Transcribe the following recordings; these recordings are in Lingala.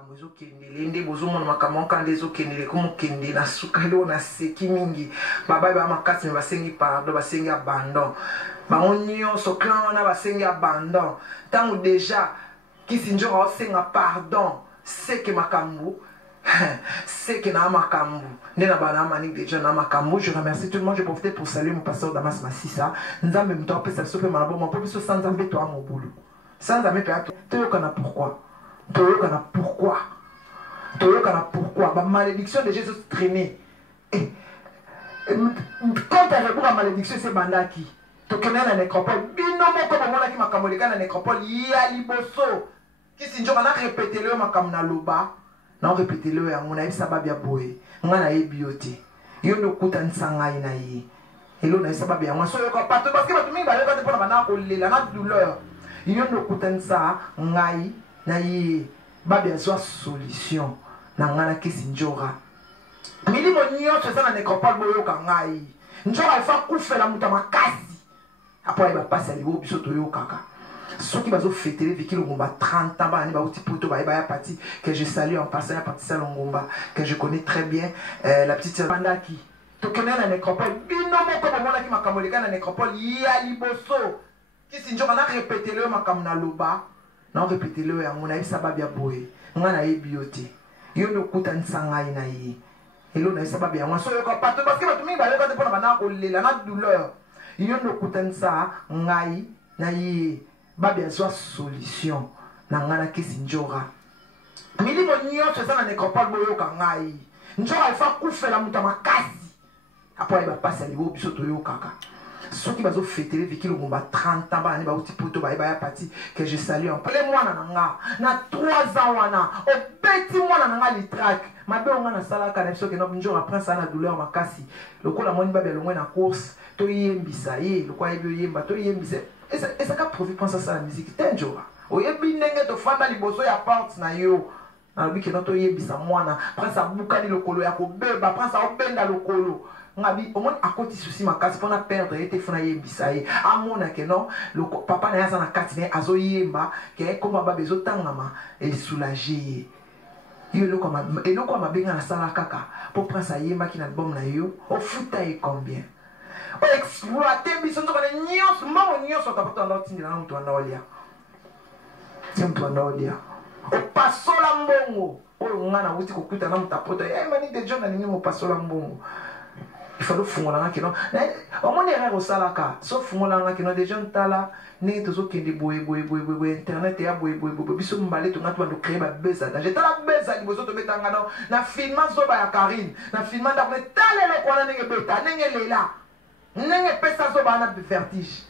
makambo ezokendele nde bozomona makambo nkanda ezokendele komokende na suka leo na seki mingi babai ba makasi me basengi pardon basengi abandon bango nyonso clan wana basengi abandon ntango deja kisi nzoka osenga pardon seke makambo seke na makambo nde na bana manik deja na makambo. Je remercie tout le monde. Je profite pour saluer mon pasteur Damas Massissa. Nzambe mto apesa biso pe malabo mo po biso sans nzambe to amobulu sans nzambe pe ato toyokana pourquoi toyokana pourquoi toyokana pourquoi ba malédiction de Jésus traîner et quand tu as la malédiction c'est bandaki to kenela na nécropole bino moko bomona ki makambo leka na nécropole ya liboso kisi njoka na répéter le makambo na loba na répéter le ya mona isa babia boye ngana ebiote yo ndo kutanisa ngai na ye elo na isa babia ngwa so yo ko pato parce que bato mingi ba yo ka te pona bana ko lela na douleur yo ndo kutanisa ngai na ye babia zwa solution na ngana kisi njora milimo nyonso eza na nécropole boyoka ngai njora alfa kufela muta makasi apo ayeba pasi ya libo biso toyokaka soki bazofetele viki longomba 30 ans bani bauti poto bayeba ya parti que je salue en passant ya parti longomba que je connais très bien la petite sœur bandaki tokene na nécropole bino moko bomona ki makambo leka na nécropole ya liboso kisi njoka na répéter le makambo na loba na répéter le ya mona isa babia boye ngana ebiote yo ndo kutanisa ngai na ye elo na isa babia ngwa so yo ko pato parce que bato mingi ba yo ka te pona bana ko lela na douleur yo ndo kutanisa ngai na ye babia zwa solution na ngana kisi njora milimo nyonso eza na nécropole boyoka ngai njora alfa kufela muta makasi apo ayeba pasi ya libo biso toyokaka soki bazofetele viki longomba 30 ans bani bauti poto bayeba ya parti que je salue en pele mwana na nga na 3 ans wana obeti mwana na nga litrak mabe onga na salaka na biso ke no njora prince ana douleur makasi lokola moni babia longwe na course toyembisa ye lokola yebi oyemba toyembisa ezaka profit pensa ça la musique tenjora oyebi ndenge tofanda liboso ya porte na yo nalobi ke no toyebisa mwana prince abukani lokolo ya kobeba prince aobenda lokolo ngabi omoni akoti susi makasi mpona perdre ete funa yembisa ye amona ke no papa na ye aza na kati ne azoyemba ke komba babe ezotangama esoulage ye yo eloko ya mabenga nasala kaka mpo prince ayembaki na album na yo ofuta ye combien exploiter biso nzoka na nyonso mbongo nyonso kapota anda otindela na mutu anda olia ti mutu anda olia opasola mbongo oyo nga na wuti kokuta na mutu apota mani de jon alingi mopasola mbongo ifalo fungola nga kino omoni erreur osalaka so fungola nga kino deja ntala ndenge tozokende boye internet ya boye biso mbale tonga tobando créer babeza danger tala beza liboso tobetanga no na filma zoba ya Karine na filma ndako ne talelo kwana ndenge beta ndenge lela ndenge pesa zoba na vertige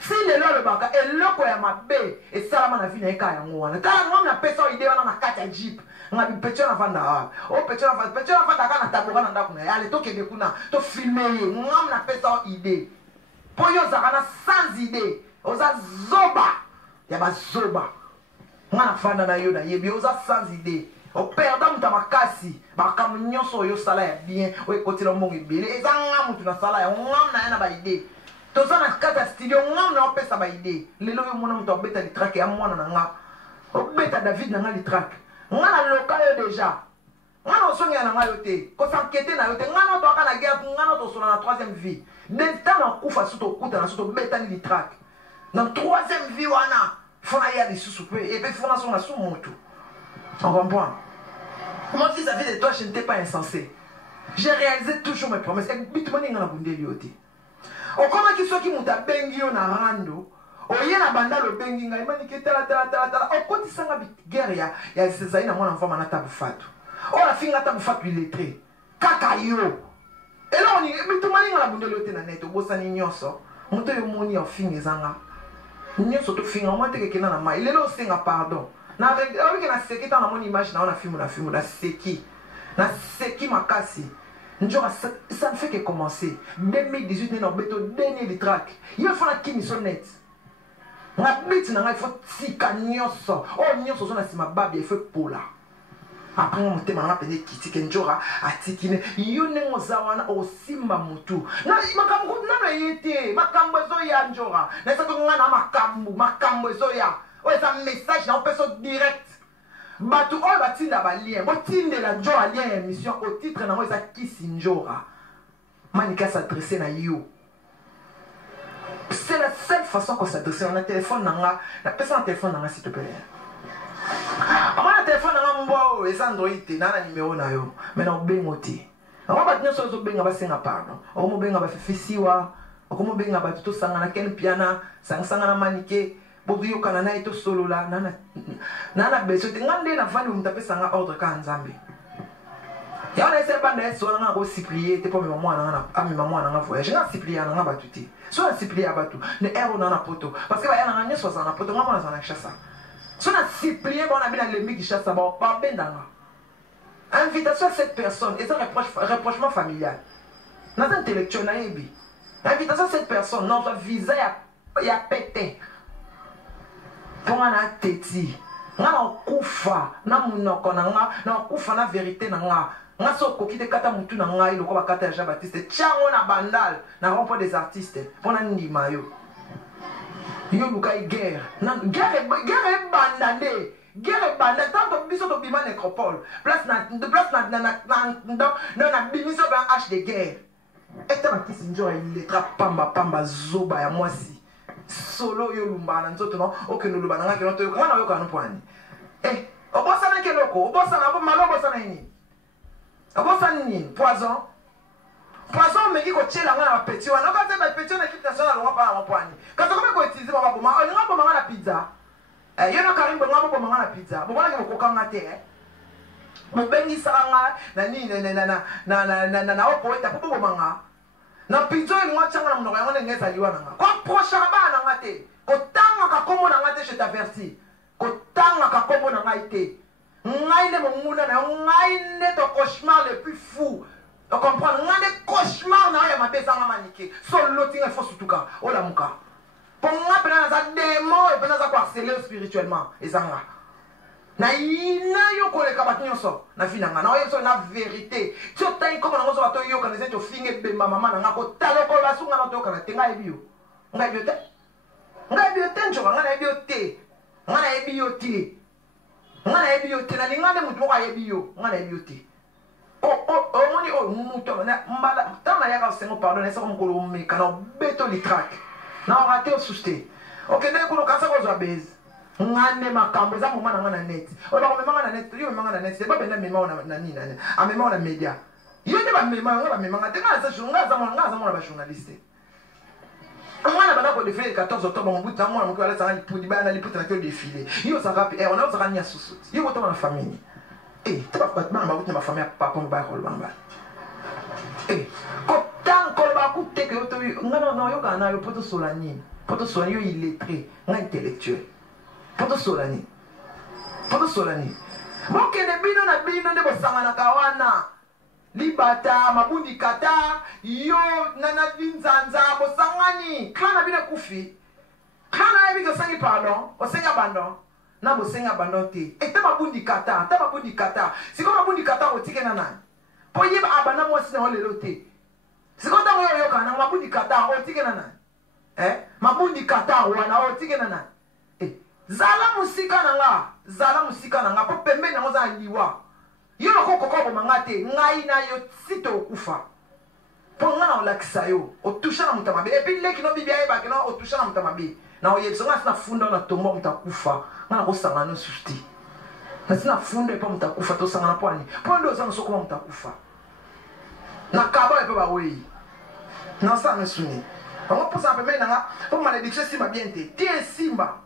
si lelo lobaka eloko ya mabe esalama na vie na eka yango wana tala ngam na pesa idée wana na kati ya jeep ngabi pecho na vanda pecho na vanda kana tabora na ndako na yale tokende kuna to filmer ngam na pesa idée poyo zakana sans idée oza zoba ya bazoba ngana fanda na yo na yebi oza sans idée o perda muta makasi bakamu nyonso yo sala ya bien o ekotela mbongo ebele eza ngamu tuna sala ya ngam na yana ba idée toza na kati ya studio ngam na opesa ba idée lelo yo mona muta obeta litrake ya mwana na nga obeta David na nga litrake nga na loka yo deja nga na osonga na nga yo te kosankete na yo te nga na toaka na guerre nga na tosola na troisième vie denta na kufa suto okuta na suto obeta ni litrake na troisième vie wana fona ya lisusu pe et puis fona songa su moto. On comprend? Moi, si ça fait de toi, je n'étais pas insensé. J'ai réalisé toujours mes promesses. Et bit money na bunde lioti. O koma ki soki muta bengi yo na rando. O ye na banda lo bengi ngai mani ke tala. O koti sanga bit guerre ya sezai na mwana mfama na tabu fatu. O la finga tabu fatu illettré. Kaka yo. Et là on y bit money na bunde lioti na net. O bosa ni nyonso. Moto yo moni o finga zanga. Nyonso to finga mo teke kena na mai. Ile lo singa pardon. Na seki ta na mon image na film na seki makasi njora ça ne fait que commencer 2018 na beto dernier du track il faut na kimi sonnet na beat na il faut tika nyonso nyonso so na sima babi il faut pola après on te manga pene kitike njora atikine yo nengo zawana osimba mutu na makambo na yete makambo zo ya njora na sa to ngana makambo zo ya c'est un message na personne direct Batu oyo batinda ba lien, botindela njo a lien émission au titre nango eza Kisi Njora. Manika s'adresser na yo. C'est la seule façon qu'on s'adresse. On a téléphone nanga, la personne a téléphone nanga s'il te plaît. On a téléphone nanga mbo eza Android na numéro na yo. Mais na bengoti. On va tenir sur benga ba senga pardon. On mo benga ba fifisiwa, on mo benga ba to sanga na ken piana, sanga na manike. Bodio kanana ito solo la nana beso ngande na vani umtapesa nga ordre ka nzambe ya na ese banda eso nga ko supplier te po me maman na ami maman na voyage nga supplier na batuti so na supplier abatu ne ero na poto parce que ba yana nga nyeso na poto nga mona na chassa so na supplier ba na bina lembi ki chassa ba bendanga invitation à cette personne et ça rapprochement familial na intellectuel na yebi invitation à cette personne non va visa ya pété pour na teti nga kufa na munoko na nga na kufa na vérité na nga so kokite kata mutu na nga iloko bakata ya Jean Baptiste chango na bandal na rond-point des artistes pour na ndima yo lukai guerre bandande tanto biso to bima nécropole place na bimiso ba H de guerre et ta Kisi Njora il est pamba zoba ya mwasi solo yo lumbana nzoto no okeno lubana ngake no to kana yo kana pwani obosa na keloko obosa na malo obosa na nini obosa nini poison meki ko chela ngana petit wana ka te ba petit na équipe nationale ngwa pa na pwani ka to ko utiliser baba boma o ngwa boma na pizza yo na karimbo ngwa boma na pizza boma na ko kanga te mo bengi sanga na nini na opoeta ko boma nga na pizzo il mwa changa na mnoko yango ngeza liwa nanga ko prochain ba nanga te ko tanga ka komo nanga te je t'avertis ko tanga ka komo nanga ite ngai ne monguna na ngai ne to cauchemar le plus fou tu comprends ngai ne cauchemar na ya mabesa nga manike so lotinga faut surtout ka ola muka pour moi pena za démon et pena za ko harceler spirituellement ezanga na ina yo koleka batinyoso na finanga na oyeso na vérité ti otai koma nango so bato yoka na zeto finge bemba mama nanga ko talo ko basunga na toka na tenga ebio ngai biote njo ngana ebiote ngana ebiote na lingane mutu ko ebio ngana ebiote moni mutu na mbala tana yaka sengo pardon esa ko mukolo meka na beto litrak na raté au souste okende ko kasa ko za base ngane makambo za moma na net oba ko memanga na net yo memanga na net c'est pas benda memanga na nini na a memanga na media yo te ba memanga te nga za mona ba journaliste ngana bana ko défilé 14 octobre mon buta mona ko ala sa lipundi ba na liputa na ko défilé yo za rap on a za nya susu yo boto na famille te ba batman ba ko ma famille papa ba ko bamba ko tan ko ba ku te ko to ngana no yo kana yo poto solani yo illettré nga intellectuel Poto solani. Mokende bino na bino nde bosangana kawana. Libata, mabundi kata, yo nana vinzanza bosangani. Klana bino kufi. Klana ebi kosangi pardon, osenga abandon. Na bosenga abandon te. Ete mabundi kata. Siko mabundi kata otike nana. Po yeba abandon mwasi na olelo te. Siko tango yo kana mabundi kata otike nana. Mabundi kata wana otike nana. Zala musika nanga po pembeni nango za liwa yo loko ko mangate ngai na yo sito okufa po ngana olakisa yo otusha na mutamabe et puis leki no bibia eba kino otusha na mutamabe na oyebso ngana sina funda na tombo mutakufa ngana ko sanga no susti na sina funda epa mutakufa to sanga na pwani po ndo za soko mutakufa na kaba epa ba wei na sa me suni on posa pembeni nanga po malédiction simba bien te tie simba.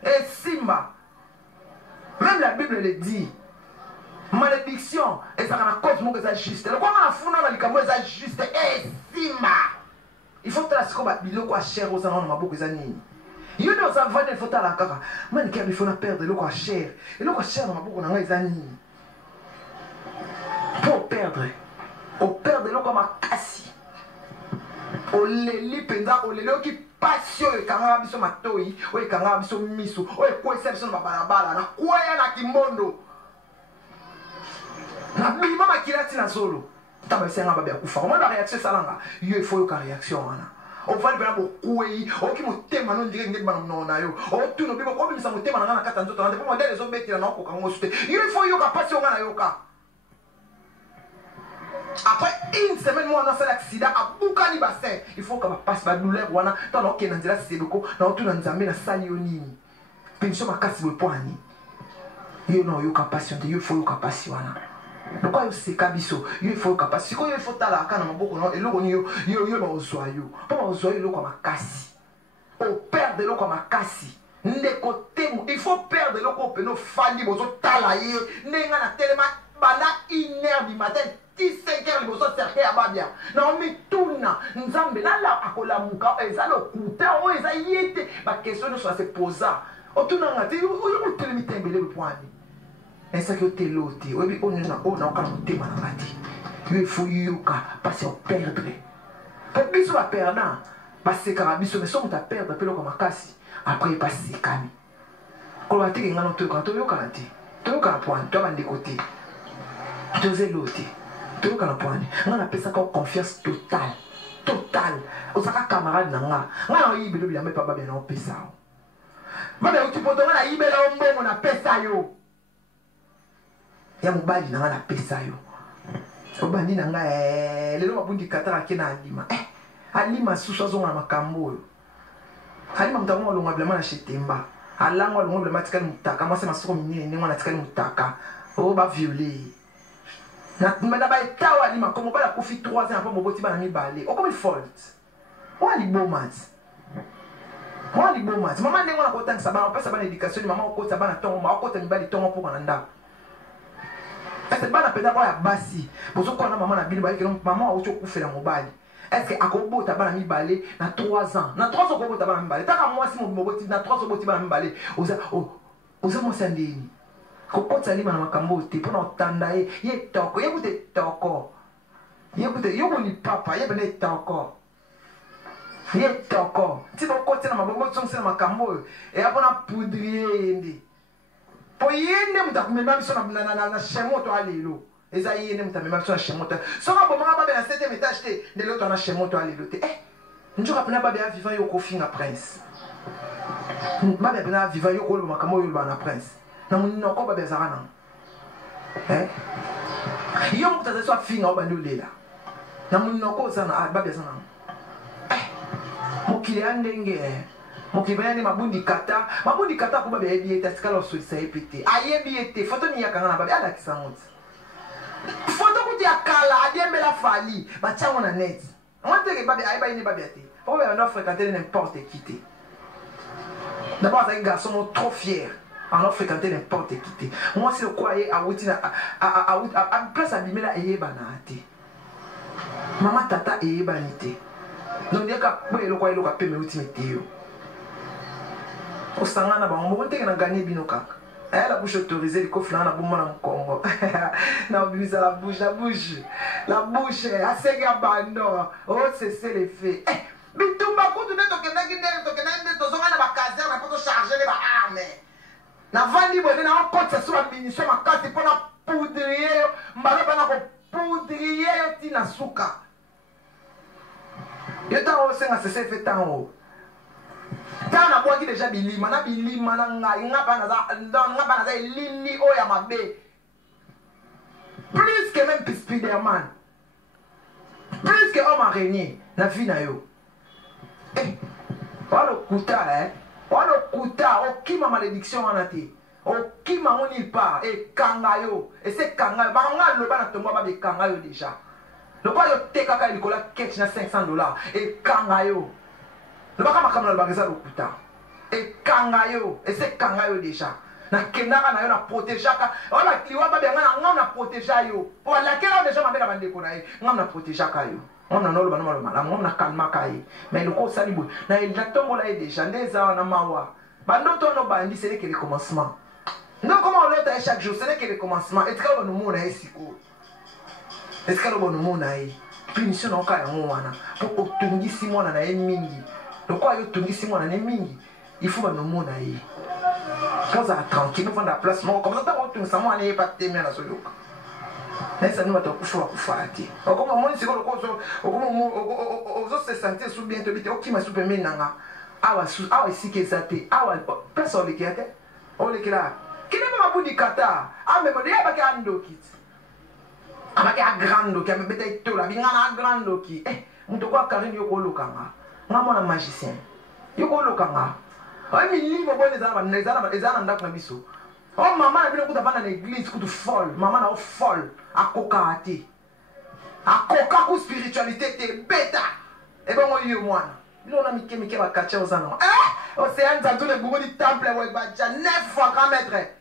Et Simba, même la Bible le dit, malédiction, et ça n'a cause que ça juste. Le quoi on a fou dans le ça juste. Et Simba, il faut que la scoba bilo quoi cher aux anon ma beaucoup d'années. Il y a des enfants il faut à la cara. Man qui a il faut perdre le quoi cher. Et le quoi cher ma beaucoup dans les années. Pour perdre le quoi ma cassi. O leli penza o leli qui passion e kanga biso matoi o e kanga biso misu o e kwesa biso na balabala na kwaya na kimondo na bima makilati na solo taba senga ba kufa comment la réaction salanga yo faut ka réaction wana ovali bana bokuei oki motema no ndenge ngeti bana mnona yo otuno bibo ko bimisa motema na kata nzoto na po modele zo betela na ko kango sute il faut yoka pasi yo ngana yoka après une semaine moi on a fait l'accident à Bukani bassin il faut que ma passe ba douleur wana tant na okena nzela sebeko na otuna nzambe na sali yo nini pension makasi bo poani yo no yoka patiente yo faut yoka pasi wana pourquoi yo seka biso yo faut yoka pasi ko yo faut tala kana maboko no eloko ni yo ba oswa yo pa ba oswa yo loko makasi o perdre loko makasi ndeko temu il faut perdre loko peno fali bozo tala ye nenga na telema bana 1h du matin 5h liboso cercle ya babia naomi tuna nzambe lala akolamuka eza lokuta o eza yete bakestion nyonso ase posa otunanga te oyo otelemi tembele bepwani esaki otelo te oyebi onina oyo naokala motema nanga te yo efo yoka mpasi ya operdre po biso baperdant basekaka biso mais so moto aperdre mpe eloko makasi après basekami koloba teke ngana toyokana toyokana te toyokana pwani to bandeko te tozelo te toyokana pwani nga napesaka confiance totale ozaka camarade na nga nga na oyibela obilamba epa babia na opesa o babia utipoto nga nayibela o mbongo napesa yo ya mobali na nga napesa yo obandi na nga lelo babundi katara ake na alima alima susu azonga na makambo oyo alima mutu amongo alongwa bilama na shetemba alangwa alongwa bilama atikali mutaka mwasi masoko minene ndenge wana atikali mutaka oyo baviole na baetawa alima ko mobali akufi 3 ans apo moboti bana mibale okomi fault wana libomati mama ndenge wana kotangisa bana opesa bana éducation mama okota bana tongo ma okota mibali tongo mpo na ndako est-ce que bana peda ya basi bozo kona mama na bili bali mama aucho kufela mobali est-ce que akobota bana mibale na 3 ans na 3 ans okobota bana mibale taka mwasi moboti na 3 ans oboti bana mibale oza mwasi ndeni kokota lima na makambo te pona otanda ye toko yebute toko yebute yoboni papa yebene toko ye toko ti bokoti na mabongo tsongse na makambo e apona poudrier ndi po yende mutakumema biso na shemoto alelo eza yende mutamema biso na shemoto soka bomanga babe na 7e étage te ndelo to na shemoto alelo te njoka pena babe ya vivant yo kofinga prince babe pena vivant yo ko makambo yo na prince na munoko babe azana yo mutaza so afinga obandi olela na munoko sana babe azana mokili andenge mokili bana ni mabundi kata ko babe yebi eta sikala osolisa epete ayebi ete foto ni yakanga na babe ala kisangote foto kuti akala adiembela fali bachango na net onte ke babe ayeba ni babe ate po babe na fréquenter n'importe qui te d'abord c'est un garçon trop fier en a fréquenté n'importe qui. Moi, c'est le quoi à place à bimela et banate. Maman tata et banité. Donc, il y a le quoi il a payé mes outils météo. Au Sangana, on va gagner binoka. Elle a bouche autorisée, le coffre là, on a boum en Congo. Non, mais la bouche, assez gabando. Oh, c'est l'effet. Mais tout le monde, tu charger les armes. Na vandi boye na okotsa so ba munition makati pona poudrier mbala bana ko poudrier ti na suka yeta o senga se fait tango tana boaki déjà bilima na ngai ngapa na za lini o ya mabe plus que même Spiderman plus que homme araignée na vie na yo wala kuta wala kuta okima malédiction wana te okima ngoni pa e kangayo et c'est kangayo ba nga loba na tomba ba be kangayo déjà le quoi yo teka ka likola cash na $500 e kangayo le ba kama kamala ba ngeza lokuta e kangayo et c'est kangayo déjà na kenaka na yo na protégeaka wala liwa ba be nga na protéger yo po la kera déjà mabela bande ko na ye nga na protéger ka yo on a nolo banoma malamu on a calma kai mais le ko salibo na il tombola déjà ndeza na mawa bandoto no bandi c'est que le commencement donc comment on est chaque jour c'est que le commencement et quand on mona esiko est-ce que on mona yi punition on ka yango wana pour otungisi mwana na mingi donc quoi yo tungisi mwana na mingi il faut no mona yi quand ça tranquille nous prendre la place non comme ça on tungisa mwana yi pas temer na soyoka nayesa bino bato bakufa te okoma omoni sikoyo ozose sentir su bientôt bite okima su pembeni nanga awa esika eza te awa place olekela te olekela kende mpe mabudikata amemode yabaki andoki ti abaki agrandoki amebeta etola binga na agrandoki moto ko akarine yo kolokanga nga mwana magicien yo kolokanga milimo boye eza na ndako na biso mama na bino kuta vanda na église kutu folle mama na o folle akokaka te akoka ku spiritualité te beta ebongo yo mwana bino na mike bakatya oza nango océane nzantu le gourou du temple boye baja 9 fois 40 mètres